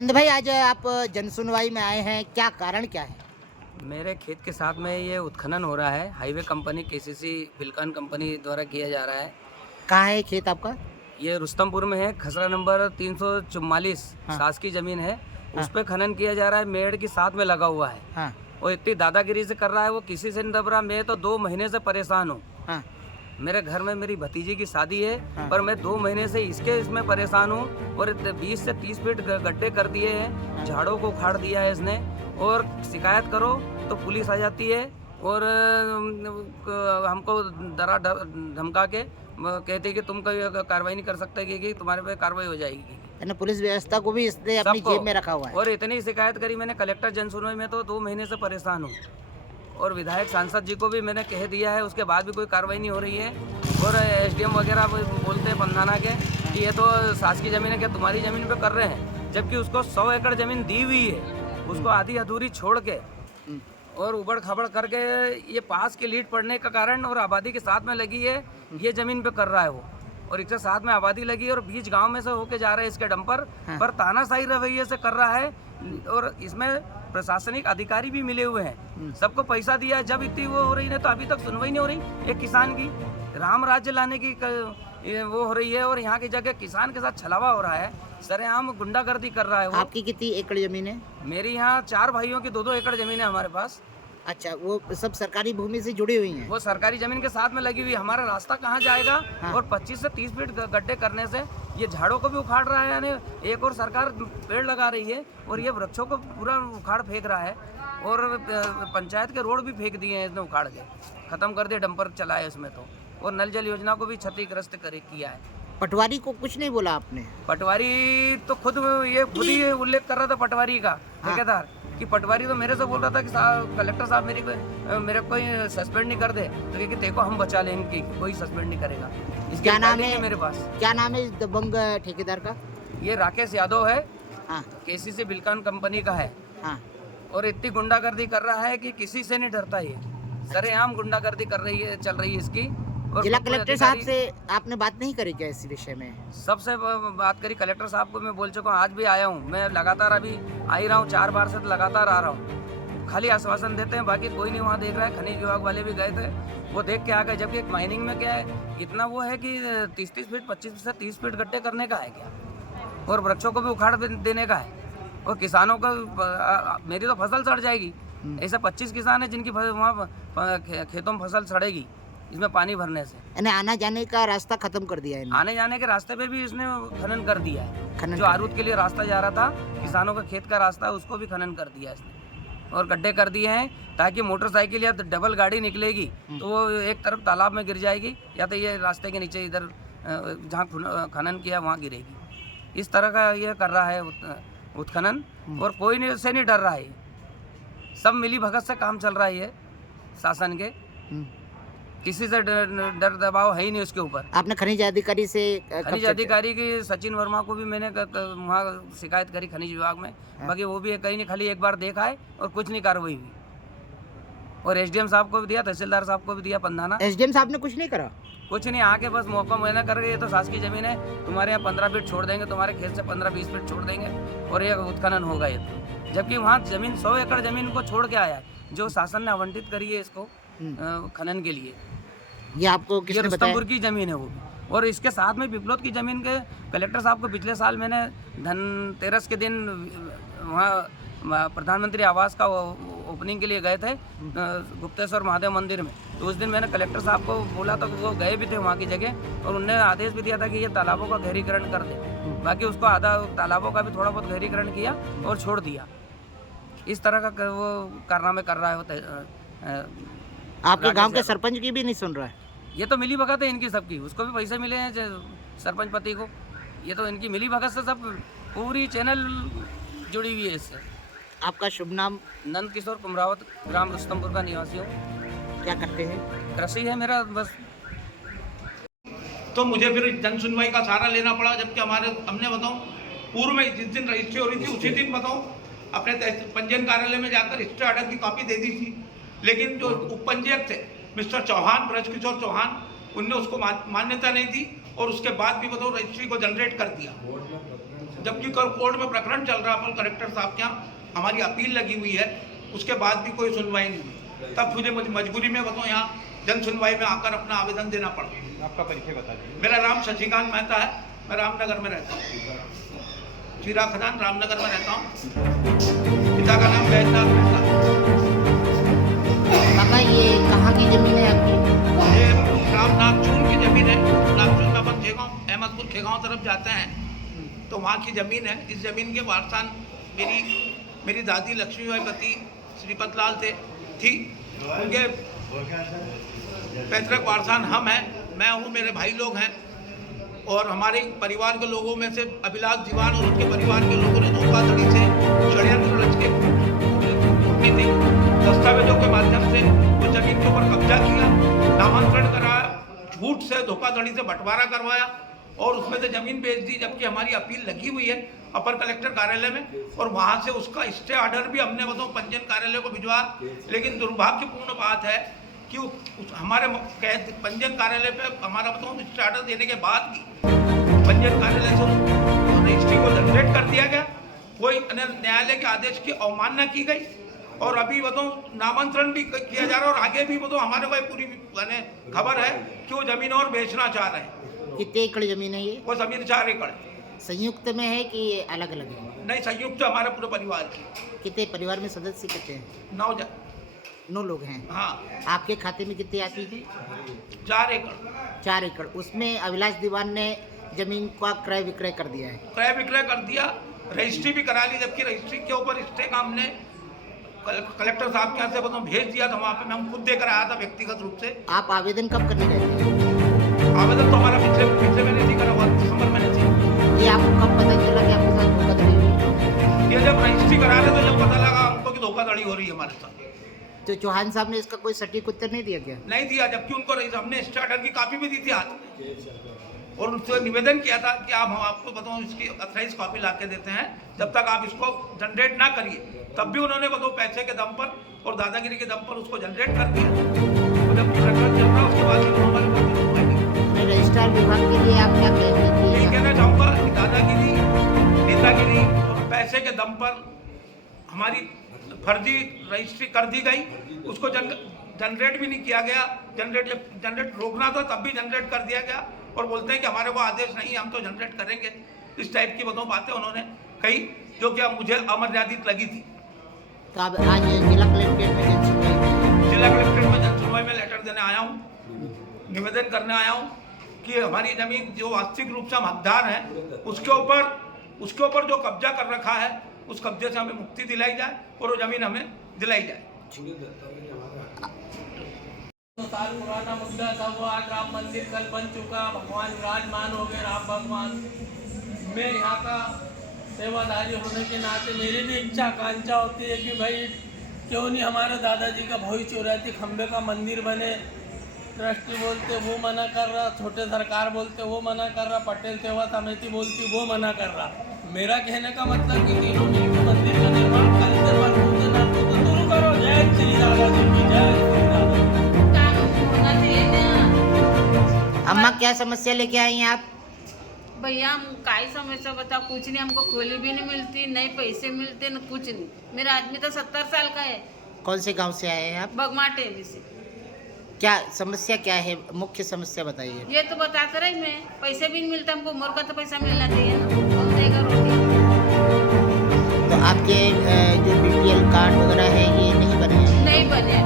तो भाई आज आप जन सुनवाई में आए हैं, क्या कारण क्या है? मेरे खेत के साथ में ये उत्खनन हो रहा है। हाईवे कंपनी केसीसी बिल्कान कंपनी द्वारा किया जा रहा है। कहाँ है खेत आपका? ये रुस्तमपुर में है। खसरा नंबर 344 हाँ। शासकीय ज़मीन है। हाँ। उस पे खनन किया जा रहा है। मेड़ के साथ में लगा हुआ है। हाँ। और इतनी दादागिरी से कर रहा है, वो किसी से नहीं दब रहा। मैं तो 2 महीने से परेशान हूँ। हाँ। मेरे घर में मेरी भतीजी की शादी है। हाँ। पर मैं 2 महीने से इसमें परेशान हूँ। और 20 से 30 फीट गड्ढे कर दिए हैं। झाड़ों को उखाड़ दिया है इसने। और शिकायत करो तो पुलिस आ जाती है और हमको डरा धमका के कहती है कि तुम कोई कार्रवाई नहीं कर सकते कि तुम्हारे पे कार्रवाई हो जाएगी। यानी पुलिस व्यवस्था को भी इसने अपनी सबको। जेब में रखा हुआ है। और इतनी शिकायत करी मैंने कलेक्टर जन सुनवाई में, तो 2 महीने से परेशान हूँ। और विधायक सांसद जी को भी मैंने कह दिया है, उसके बाद भी कोई कार्रवाई नहीं हो रही है। और एसडीएम वगैरह बोलते हैं पंधाना के कि ये तो शासकीय ज़मीन है, क्या तुम्हारी ज़मीन पे कर रहे हैं, जबकि उसको 100 एकड़ ज़मीन दी हुई है। उसको आधी अधूरी छोड़ के और उबड़ खाबड़ करके ये पास की लीड पड़ने का कारण और आबादी के साथ में लगी है, ये ज़मीन पे कर रहा है वो। और इसके साथ में आबादी लगी है और बीच गांव में से होके जा रहा है इसके डंपर। पर तानाशाही रवैये से कर रहा है। और इसमें प्रशासनिक अधिकारी भी मिले हुए हैं। सबको पैसा दिया, जब इतनी वो हो रही है तो अभी तक सुनवाई नहीं हो रही। एक किसान की राम राज्य लाने की वो हो रही है और यहाँ की जगह किसान के साथ छलावा हो रहा है। सरेआम गुंडागर्दी कर रहा है वो। आपकी कितनी एकड़ जमीन है? मेरी यहाँ 4 भाइयों की 2-2 एकड़ जमीन है हमारे पास। अच्छा, वो सब सरकारी भूमि से जुड़ी हुई हैं? वो सरकारी जमीन के साथ में लगी हुई। हमारा रास्ता कहाँ जाएगा? हाँ। और 25 से 30 फीट गड्ढे करने से ये झाड़ों को भी उखाड़ रहा है। यानी एक और सरकार पेड़ लगा रही है और ये वृक्षों को पूरा उखाड़ फेंक रहा है। और पंचायत के रोड भी फेंक दिए हैं इसने उखाड़ के, खत्म कर दिए, डंपर चलाए उसमें तो। और नल जल योजना को भी क्षतिग्रस्त किया है। पटवारी को कुछ नहीं बोला आपने? पटवारी तो खुद ही उल्लेख कर रहा था पटवारी का, ठेकेदार, कि पटवारी तो मेरे से बोल रहा था कि कलेक्टर साहब मेरे कोई सस्पेंड नहीं कर दे, तो कि देखो हम बचा लेंगे, कोई सस्पेंड नहीं करेगा। इसके क्या नाम है मेरे पास? क्या नाम है इस दबंग ठेकेदार का? ये राकेश यादव है। हाँ। केसीसी बिल्कान कंपनी का है। हाँ। और इतनी गुंडागर्दी कर रहा है कि किसी से नहीं डरता। ये सरेआम गुंडागर्दी चल रही है इसकी। और जिला कलेक्टर साहब से आपने बात नहीं करी क्या इस विषय में? सबसे बात करी। कलेक्टर साहब को मैं बोल चुका हूँ, आज भी आया हूँ। मैं लगातार अभी आ ही रहा हूँ, 4 बार से तो लगातार आ रहा हूँ। खाली आश्वासन देते हैं, बाकी कोई नहीं वहाँ देख रहा है। खनिज विभाग वाले भी गए थे, वो देख के आ गए। जबकि एक माइनिंग में क्या है, इतना वो है कि 30-30 फीट 25 से 30 फीट गड्ढे करने का है क्या, और वृक्षों को भी उखाड़ देने का है। और किसानों का मेरी तो फसल सड़ जाएगी। ऐसे 25 किसान हैं जिनकी वहाँ खेतों में फसल सड़ेगी इसमें पानी भरने से। यानी आना जाने का रास्ता खत्म कर दिया है? आने जाने के रास्ते पे भी इसने खनन कर दिया है। जो कर आरूद के लिए रास्ता जा रहा था, किसानों का खेत का रास्ता, उसको भी खनन कर दिया इसने। और गड्ढे कर दिए हैं ताकि मोटरसाइकिल या डबल गाड़ी निकलेगी तो वो एक तरफ तालाब में गिर जाएगी, या तो ये रास्ते के नीचे इधर जहाँ खनन किया वहाँ गिरेगी। इस तरह का ये कर रहा है उत्खनन। और कोई नहीं से नहीं डर रहा है। सब मिली भगत से काम चल रहा है ये शासन के। किसी से डर दबाव है ही नहीं उसके ऊपर। आपने खनिज अधिकारी से खनिज अधिकारी की सचिन वर्मा को भी मैंने वहाँ शिकायत करी खनिज विभाग में। बाकी वो भी कहीं नहीं, खाली एक बार देखा है और कुछ नहीं कार्रवाई हुई। और एसडीएम साहब को भी दिया, तहसीलदार साहब को भी दिया पंधाना। एसडीएम साहब ने कुछ नहीं करा? कुछ नहीं, आके बस मौका मुआयना कर गए। ये तो शासकीय जमीन है, तुम्हारे यहाँ 15 फीट छोड़ देंगे, तुम्हारे खेत से 15-20 फीट छोड़ देंगे और ये उत्खनन होगा ये तो। जबकि वहाँ जमीन 100 एकड़ जमीन को छोड़ के आया, जो शासन ने आवंटित करी है इसको खनन के लिए। ये आपको किसने बताया? रुस्तमपुर की जमीन है वो भी। और इसके साथ में पिपलोद की जमीन के कलेक्टर साहब को पिछले साल मैंने धनतेरस के दिन वहाँ प्रधानमंत्री आवास का ओपनिंग के लिए गए थे गुप्तेश्वर महादेव मंदिर में। तो उस दिन मैंने कलेक्टर साहब को बोला था, वो गए भी थे वहाँ की जगह, और उन्होंने आदेश भी दिया था कि ये तालाबों का गहरीकरण कर दे। बाकी उसको आधा तालाबों का भी थोड़ा बहुत गहरीकरण किया और छोड़ दिया। इस तरह का वो कारनामे कर रहा है। आपके गांव के सरपंच की भी नहीं सुन रहा है? ये तो मिली भगत है इनकी सबकी, उसको भी पैसे मिले हैं सरपंच पति को। ये तो इनकी मिली भगत से सब पूरी चैनल जुड़ी हुई है इससे। आपका शुभ नाम? नंद किशोर कुमरावत, ग्राम रुस्तमपुर का निवासी हूँ। क्या करते हैं? कृषि है मेरा बस। तो मुझे फिर जन सुनवाई का सहारा लेना पड़ा, जबकि हमने बताओ पूर्व में जिस दिन रजिस्ट्री हो रही थी उसी दिन बताओ अपने पंजीयन कार्यालय में जाकर रजिस्टर ऑर्डर की कॉपी दे दी थी। लेकिन जो उपपंजीयक थे मिस्टर चौहान, ब्रजकिशोर चौहान, उनने उसको मान्यता नहीं दी और उसके बाद भी बताओ रजिस्ट्री को जनरेट कर दिया। जबकि कोर्ट में प्रकरण चल रहा है, कलेक्टर साहब के यहाँ हमारी अपील लगी हुई है, उसके बाद भी कोई सुनवाई नहीं हुई। तब मुझे मजबूरी में बताओ यहाँ जन सुनवाई में आकर अपना आवेदन देना पड़ा। आपका परिचय बता दीजिए। मेरा नाम शशिकांत मेहता है, मैं रामनगर में रहता हूँ, चीरा खदान रामनगर में रहता हूँ। पिता का नाम बैजनाथ मेहता। काका ये कहाँ की जमीन है आपकी? ये राम नागचून की जमीन है। नागचून में अपन खेगांव अहमदपुर खेगांव तरफ जाते हैं तो वहाँ की जमीन है। इस जमीन के वारसान मेरी दादी लक्ष्मीबाई पति श्रीपत लाल थी। उनके पैतृक वारसान हम हैं, मैं हूँ, मेरे भाई लोग हैं और हमारे परिवार के लोगों में से अभिलाष दीवान और उनके परिवार के लोगों ने धोखाधड़ी से षड्यंत्र रच के अपनी दस्तावेजों के माध्यम से उस जमीन के ऊपर कब्जा किया, नामांतरण कराया, झूठ से धोखाधड़ी से बंटवारा करवाया और उसमें से जमीन बेच दी। जबकि हमारी अपील लगी हुई है अपर कलेक्टर कार्यालय में और वहाँ से उसका स्टे ऑर्डर भी हमने बताओ पंजीयन कार्यालय को भिजवा। लेकिन दुर्भाग्यपूर्ण बात है कि हमारे पंजीयन कार्यालय पे हमारा बताऊँ स्टे ऑर्डर देने के बाद भी पंजीयन कार्यालय से रजिस्ट्री को जनरेट कर दिया गया, कोई न्यायालय के आदेश की अवमानना की गई और अभी बताऊँ नामांतरण भी किया जा रहा है और आगे भी बताऊँ हमारे को पूरी खबर है कि वो जमीन और बेचना चाह रहे हैं। कितने एकड़ जमीन है ये? वो जमीन 4 एकड़ है। संयुक्त में है कि अलग अलग है? नहीं, संयुक्त हमारे पूरे परिवार की। कितने परिवार में सदस्य कितने हैं? 9 लोग हैं। हाँ। आपके खाते में कितनी आती थी? 4 एकड़। 4 एकड़। उसमें अभिलाष दीवान ने जमीन का क्रय विक्रय कर दिया है? क्रय विक्रय कर दिया, रजिस्ट्री भी करा ली। जबकि रजिस्ट्री के ऊपर स्टे का हमने कलेक्टर साहब के यहाँ से बताऊँ भेज दिया था, वहाँ पे मैं खुद देकर आया था व्यक्तिगत रूप से। आप आवेदन कब करने गए थे? आवेदन तो हमारा पिछले महीने से करा हुआ, दिसंबर महीने से। ये आपको कब पता चला कि आपके साथ धोखाधड़ी हुई? ये जब रजिस्ट्री करा रहे तो जब पता लगा हमको कि धोखाधड़ी हो रही है हमारे साथ। तो चौहान साहब ने इसका कोई सटीक उत्तर नहीं दिया क्या? नहीं दिया, जबकि उनको हमने स्टे ऑर्डर की कॉपी भी दी थी हाथ में और उनसे निवेदन किया था कि हम आपको बताओ इसकी अथराइज कॉपी ला के देते हैं, जब तक आप इसको जनरेट ना करिए। तब भी उन्होंने बताओ पैसे के दम पर और दादागिरी के दम पर उसको जनरेट कर दिया। तो जब प्रकरण चल रहा उसके बाद रजिस्ट्रार विभाग के लिए आप क्या कहेंगे? यही कहना चाहूँगा कि दादागिरी, नेतागिरी और पैसे के दम पर हमारी फर्जी रजिस्ट्री कर दी गई, उसको जनरेट भी नहीं किया गया। जनरेट रोकना था तब भी जनरेट कर दिया गया और बोलते हैं कि हमारे को आदेश नहीं, हम तो जनरेट करेंगे। इस टाइप की बताओ बातें उन्होंने कही जो कि मुझे अमर्यादित लगी थी। तो अब आज जिला कलेक्ट्रेट में जनसुनवाई में लेटर देने आया हूँ, निवेदन करने आया हूँ कि हमारी जमीन जो वास्तविक रूप से हम हकदार हैं उसके ऊपर जो कब्जा कर रखा है उस कब्जे से हमें मुक्ति दिलाई जाए और वो जमीन हमें दिलाई जाए। साल पुराना मुद्दा था वो आज राम मंदिर कल बन चुका, भगवान विराजमान हो गए, राम भगवान। मैं यहाँ का सेवादारी होने के नाते मेरी भी इच्छा आकांक्षा होती है कि भाई क्यों नहीं हमारे दादाजी का भोई चौराती खंबे का मंदिर बने। ट्रस्टी बोलते वो मना कर रहा, छोटे सरकार बोलते वो मना कर रहा, पटेल सेवा समिति बोलती वो मना कर रहा। मेरा कहने का मतलब कि तीनों मिलकर मंदिर का निर्माण कल से शुरू करो। जय श्री दादाजी की जय। अम्मा क्या समस्या लेके आई हैं आप? भैया हम काई समस्या बताओ, कुछ नहीं, हमको खोली भी नहीं मिलती, नहीं पैसे मिलते न कुछ नहीं। मेरा आदमी तो 70 साल का है। कौन से गांव से आए हैं आप? बगमाटे से। क्या समस्या क्या है, मुख्य समस्या बताइए। ये तो बताते रही मैं, पैसे भी नहीं मिलता हमको, उम्र का तो पैसा मिलना चाहिए ना, कौन देगा रोटी। तो आपके जो BPL कार्ड वगैरह है ये नहीं बने हैं? नहीं बने।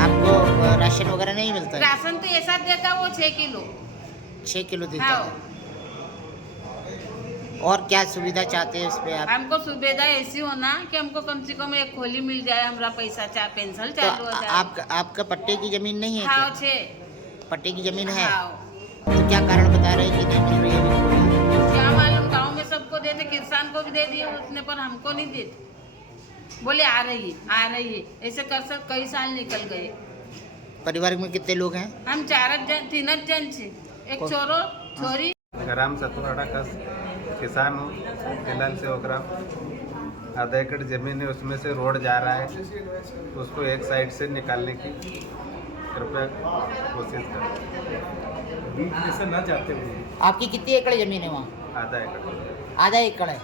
आपको राशन वगैरह नहीं मिलता है? राशन तो ऐसा देता वो 6 किलो। 6 किलो देता हाँ। है। और क्या सुविधा चाहते हैं उस पे आप? हमको सुविधा ऐसी होना कि हमको कम से कम एक खोली मिल जाए, हमारा पैसा पेंशन चालू हो जाए। आपका पट्टे की जमीन नहीं है? हाँ, क्या? 6 पट्टे की जमीन है। हाँ। तो क्या कारण बता रहे हैं कि नहीं मिल रही है अभी खोली? क्या मालूम, गाँव में सबको देते, किसान को भी दे दिए उतने पर हमको नहीं देते। बोले आ रही है, ऐसे कर सक कई साल निकल गए। परिवार में कितने लोग हैं? हम 3 जन छे, एक छोरो छोरी। ग्राम सतवाड़ा का किसान हूँ, फिलहाल से ओकरा आधा एकड़ जमीन है, उसमें से रोड जा रहा है, उसको एक साइड से निकालने की कृपया कोशिश करें। आपकी कितनी एकड़ जमीन है वहाँ? आधा एकड़। आधा एकड़ है,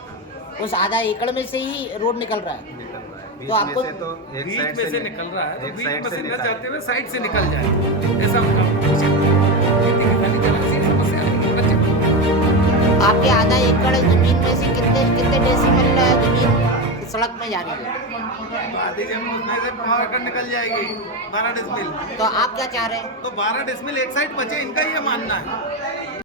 उस आधा एकड़ में से ही रोड निकल रहा है। निकल रहा है बीच तो आपको में से, तो एक बीच साइड में से निकल रहा है, तो एक बीच साइड में से से न निकाल जाते हुए साइड से निकल जाए, ऐसा उनका कोशिश है। खेती किसानी जलन से समस्या है, लेकिन बच्चे आपके आधा एकड़ जमीन में से कितने कितने डेसिमल जमीन सड़क में जा रही है? आधी जमीन उसमें से 5 एकड़ निकल जाएगी, 12 डेसिमल। तो आप क्या चाह रहे हैं? तो 12 डेसिमल एक साइड बचे, इनका ये मानना है।